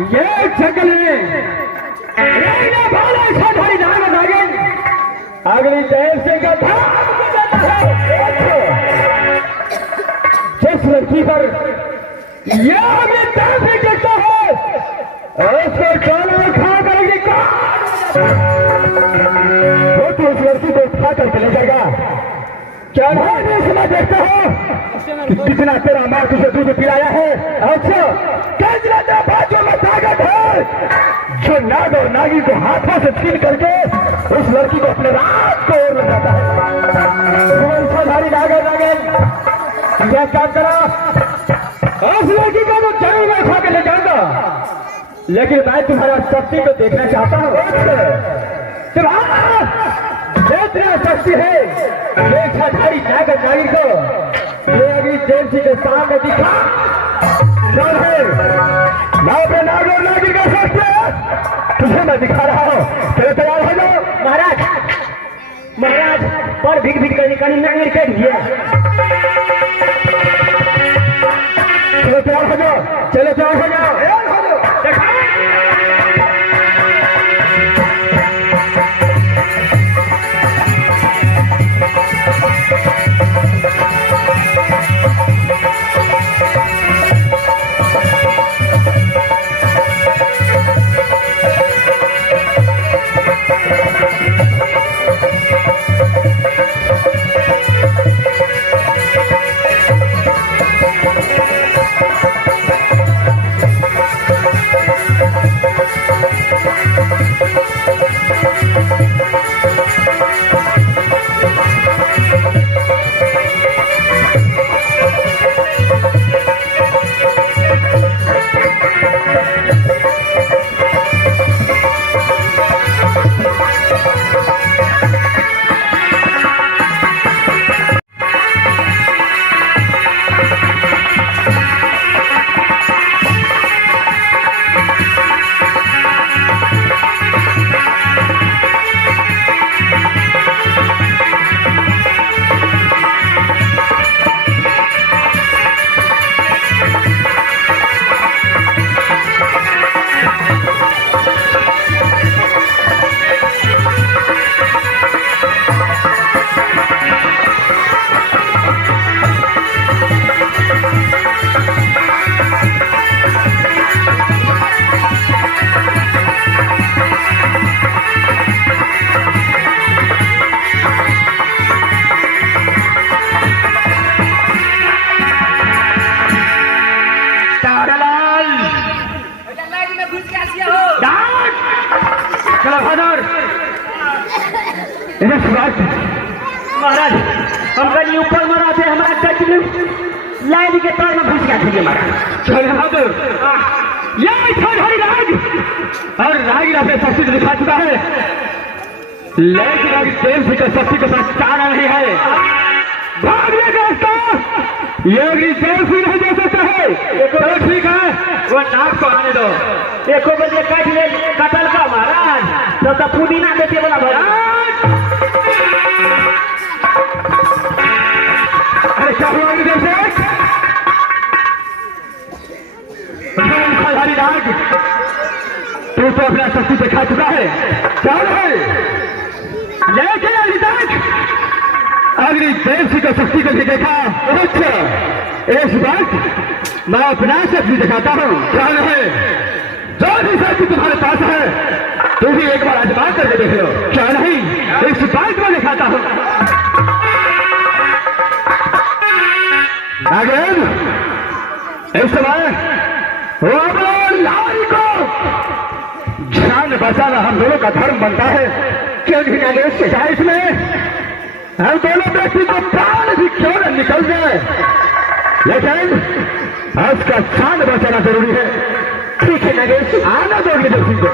ये जंगल में अगली जैल से जिस लड़की पर यह कहता है उसको जान खा करेगी वो तो उस लड़की को उठा करके ले जाएगा। क्या समय देखते हो कि कितना तेरा माँ तुझे दूध पिलाया है। अच्छा तेरा बाजू में ताकत है जो नाग और नागी को हाथों से छीन करके उस लड़की को अपने रात को ओर ले जाता है। नाग और नागिन यह काम करा उस लड़की को तो जरूर मैं उठा के ले जाऊंगा, लेकिन मैं तुम्हारा शक्ति को देखना चाहता हूँ। तुम्हारा शक्ति है ये छाधारी नाग और नागी को ये अभी जेमसी के सामने दिखा। मैं नाग और नागिन का शक्ति तुझे मैं दिखा रहा हूँ। चलो तैयार हो जाओ। महाराज महाराज पर भीग भीग करने का नागिन कह दिया। चलो तैयार हो जाओ। चलो तैयार हो जाओ। महाराज हम कहीं ऊपर मरा थे हमारा लाइन के तार में घुस गया थे महाराज। राज और रागी अपने शक्ति को दिखा चुका है, लेकिन अभी तेल से शक्ति को पहचाना नहीं है। भागने का रास्ता ये तेल से नहीं दे सकता है। चलो ठीक है वो नाक को आने दो। एको बजे काट ले कटल का महाराज तो पुदीना देते बोला महाराज। अरे क्या हुआ राग तू तो अपना शक्ति दिखा चुका है। चल है लेकिन अभी तक अगली देव का शक्ति को भी देखा। अच्छा इस बात मैं अपना शक्ति दिखाता हूँ। ध्यान है जो भी शक्ति तुम्हारे पास है तू भी एक बार आजमा करके देख लो। क्या नहीं इस बात में दिखाता हूँ। नागिन इस समय लारी को जान बचाना हम दोनों का धर्म बनता है, क्योंकि नागिन में हम दोनों व्यक्ति को प्राण भी क्यों न निकल जाए, लेकिन उसका जान बचाना जरूरी है। ठीक है नागिन आना दोगे व्यक्ति को।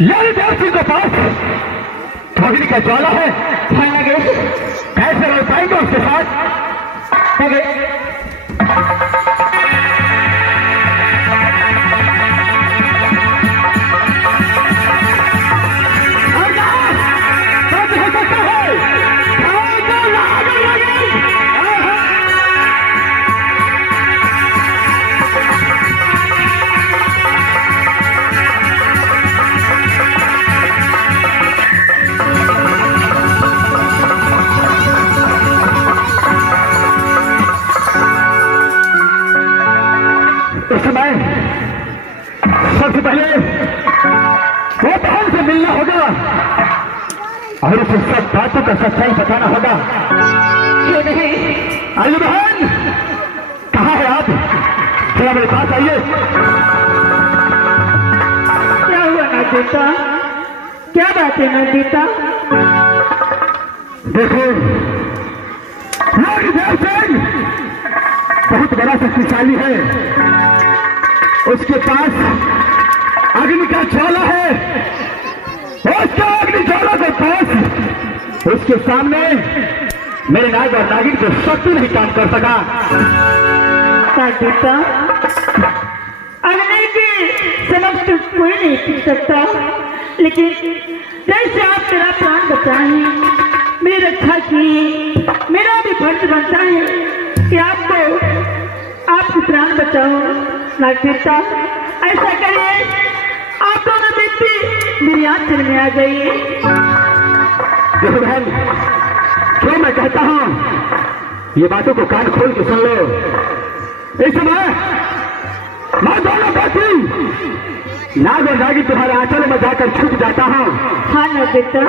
ललित सिंह के पास अग्नि का ज्वाला है, कैसे लड़ पाएंगे उसके साथ? सबसे पहले वो बहन से मिलना होगा और उसे सब बातों का सच्चाई बताना होगा। क्यों नहीं? आइए बहन, कहाँ है आप? जरा मेरे पास आइए। क्या हुआ नंदिता? क्या बात है नंदिता? देखो, नागदेव सिंह बहुत बड़ा शक्तिशाली है, उसके पास अग्नि का ज्वाला है, उसका अग्नि ज्वाला के पास उसके सामने मेरे नाग और नागिन को शक्ति नहीं काम कर सका। नंदिता, अग्नि के समक्ष कोई नहीं टिक सकता, लेकिन जैसे आप मेरा प्राण बचाएं, मेरी रक्षा की, मेरा भी फर्ज बनता है कि आपके प्राण बचाओ। नंदिता, ऐसा करिए, आप दोनों व्यक्ति मेरी आंचल में आ जाइए। देखो बहन, जो मैं कहता हूँ ये बातों को कान खोल के सुन लो। इस समय मैं दोनों व्यक्ति नाग और नागी तुम्हारे आंचल में जाकर छुप जाता हूँ। हाँ नंदिता।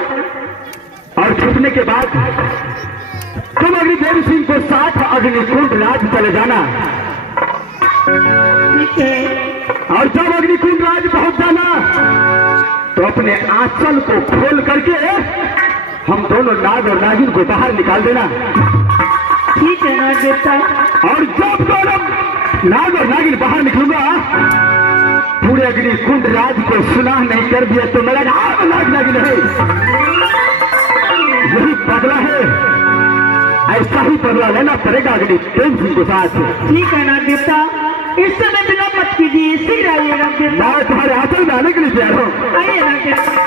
और छुपने के बाद तुम अग्निदेव सिंह को साथ अग्निकुंड राज चले जाना। ठीक है। और जब अग्निकुंड राज पहुंच जाना तो अपने आंचल को खोल करके हम दोनों नाग और नागिन को बाहर निकाल देना। ठीक है नंदिता। और जब दोनों नाग और नागिन बाहर निकलूंगा, पूरे अग्निकुंड राज को सुनाह नहीं कर दिया तो मेरा नाम नाग नागिन है। यही बदला है, ऐसा ही बदला लेना पड़ेगा अग्निदेव सिंह के साथ। ठीक है नंदिता, इस समय बिना मत कीजिए, शीघ्र आइए नंदिता। मैं तुम्हारे आंचल में आने के लिए तैयार हूँ। आइए नंदिता।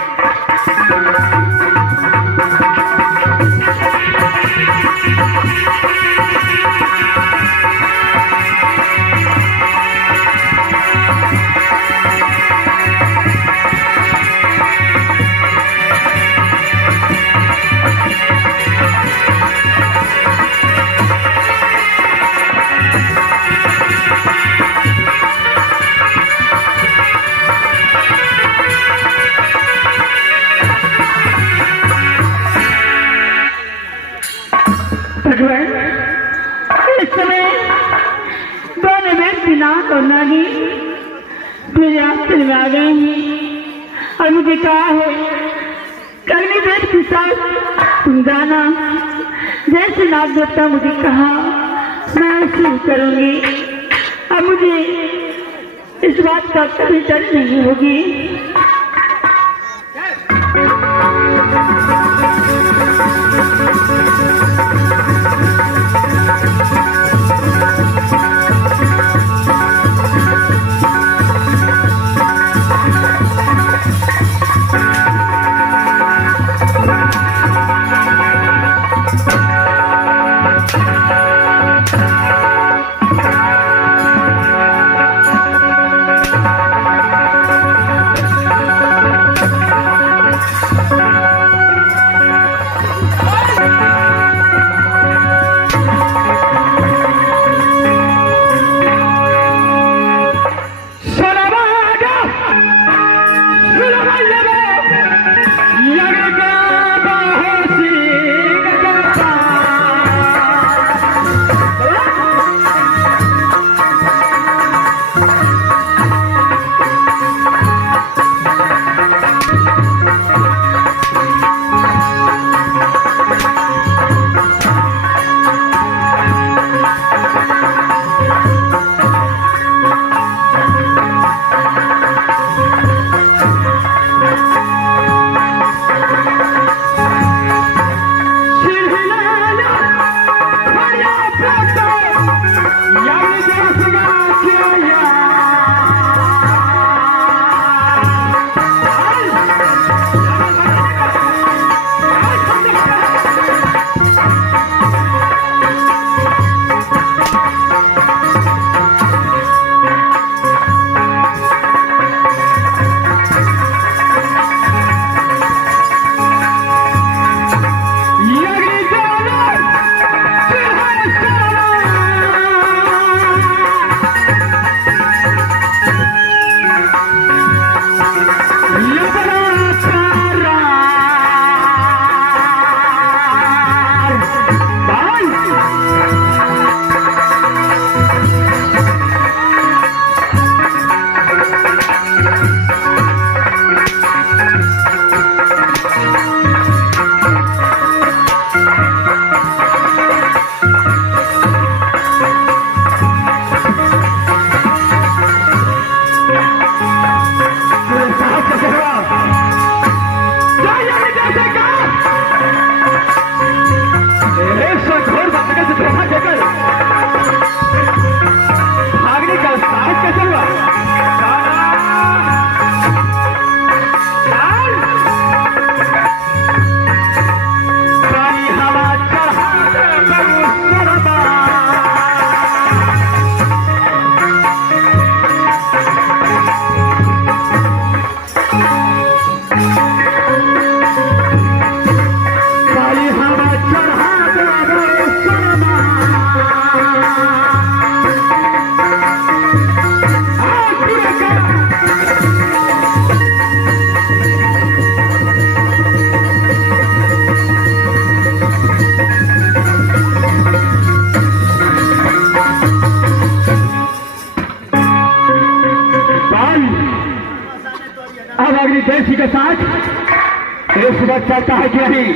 इस समय दोनों व्यक्ति नाग और नागी मेरे आंचल में आ गए हैं और मुझे कहा है अग्निदेव के साथ तुम जाना। जैसे नाग देवता मुझे कहा मैं ऐसे करूंगी। अब मुझे इस बात का कभी डर नहीं होगी। यानी देशगा किया देश के साथ इस वक्त चलता है कि नहीं?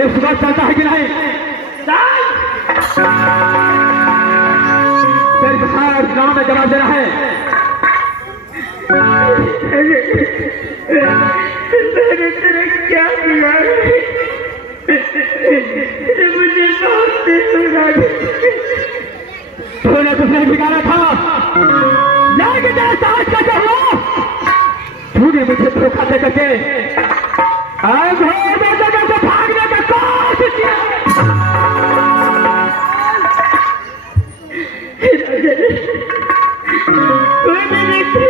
इस वक्त चलता है कि नहीं? सिर्फ हर गांव में जवाब देना है। मैंने तेरा क्या किया? मुझे तूने कुछ नहीं बिगाड़ा था, लेकिन तेरा साथ कैसे हुआ? तूने मुझे धोखा दे करके जगह से भागने का कोशिश किया।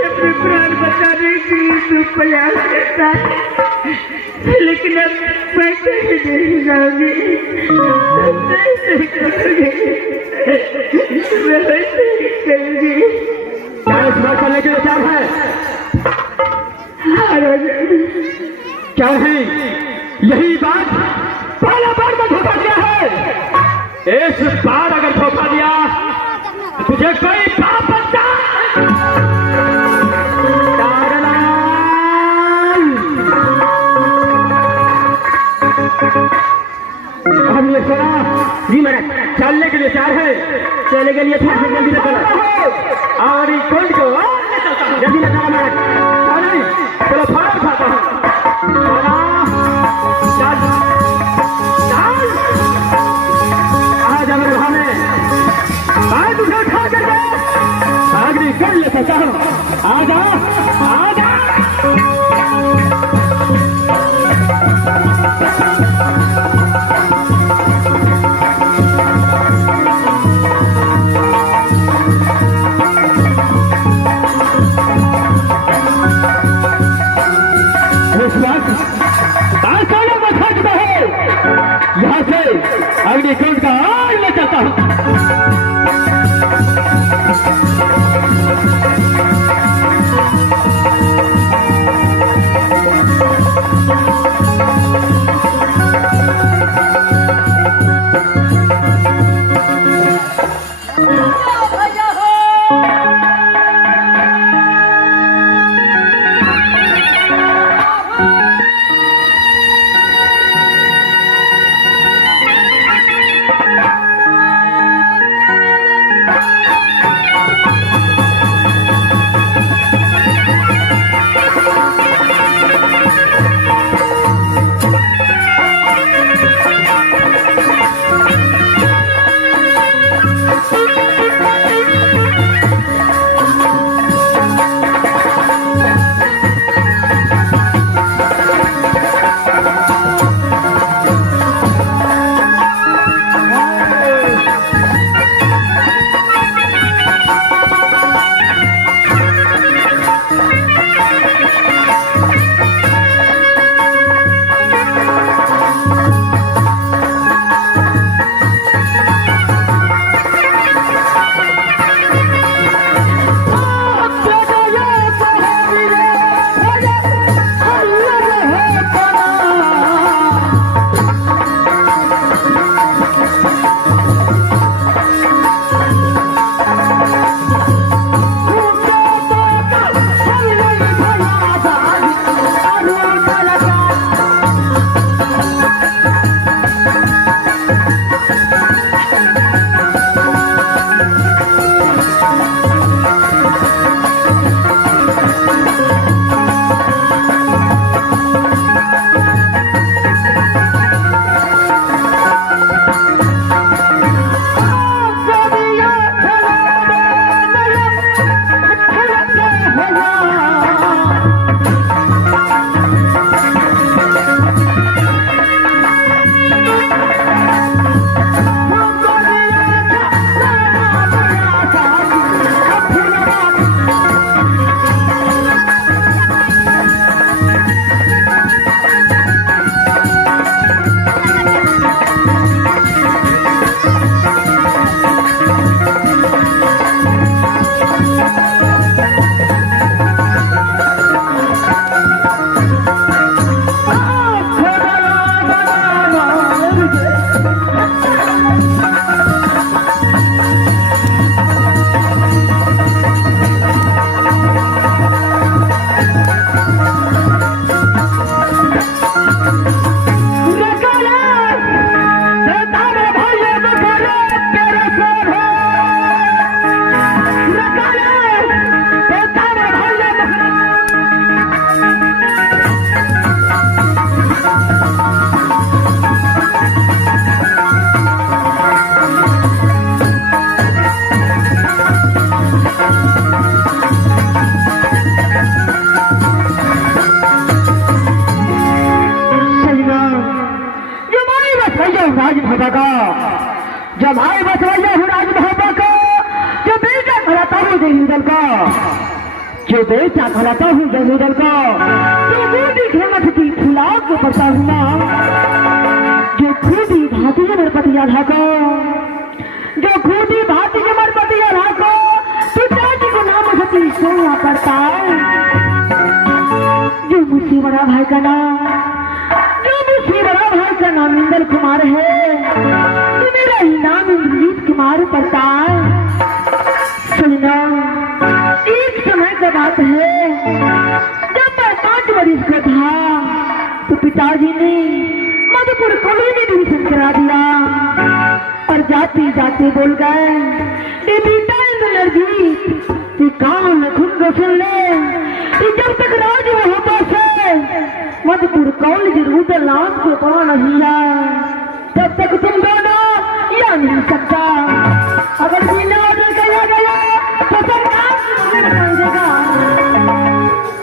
अपने प्राण बचाने की प्रयास करता है, लेकिन अब मैं कहीं नहीं जाऊंगी। मैं वैसे ही करूंगी। क्या इस बात करने के विचार है? क्या है यही बात? पहला बार में धोखा दिया है, इस बार अगर धोखा दिया तुझे कोई पाप बनता। हम ये सुना जी मैंने चलने के लिए तैयार है, चलने के लिए फिर जल्दी से चलो और कोल्ड को जल्दी से चलो। मैं चलो फाड़ खाता हूँ। आज अगर हमें आज उठा खा करके आगरी कर ले सकता हूँ। आजा आजा यहाँ से अग्निकुंड का आग ले जाता हूँ। राज भाषा का, जब भाई बसवैया हूँ राज भाषा का, जो बेटा कहलाता हूँ जमींदर का, जो बेटा कहलाता हूँ जमींदर का, जो बूढ़ी खेमत की फुलाओं को पड़ता हूँ ना, जो खूबी भाती नरपति आधा को, जो खूबी भाती नरपति आधा को, पिताजी को नाम सती सोना पड़ता है, जो मुझसे बड़ा भाई का नाम, जो मुझसे बड़ा भाई का नाम इंद्र कुमार है, तो मेरा ही नाम इंद्रजीत कुमार पड़ता है। सुनना, एक समय का बात है, जब मैं 5 वर्ष का था, तो पिताजी ने मधुपुर कॉलेज में एडमिशन करा दिया और जाते जाते बोल गए, ये बेटा इंद्रजीत, ये काम खुद को सुन ले, जब तक राज होता से मधुपुर कॉलेज रूटर लाभ को पढ़ा नहीं है, तब तक तुम दोनों या नहीं सकता। अगर बिना ऑर्डर किया गया तो सब काम देगा,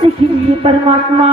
लेकिन ये परमात्मा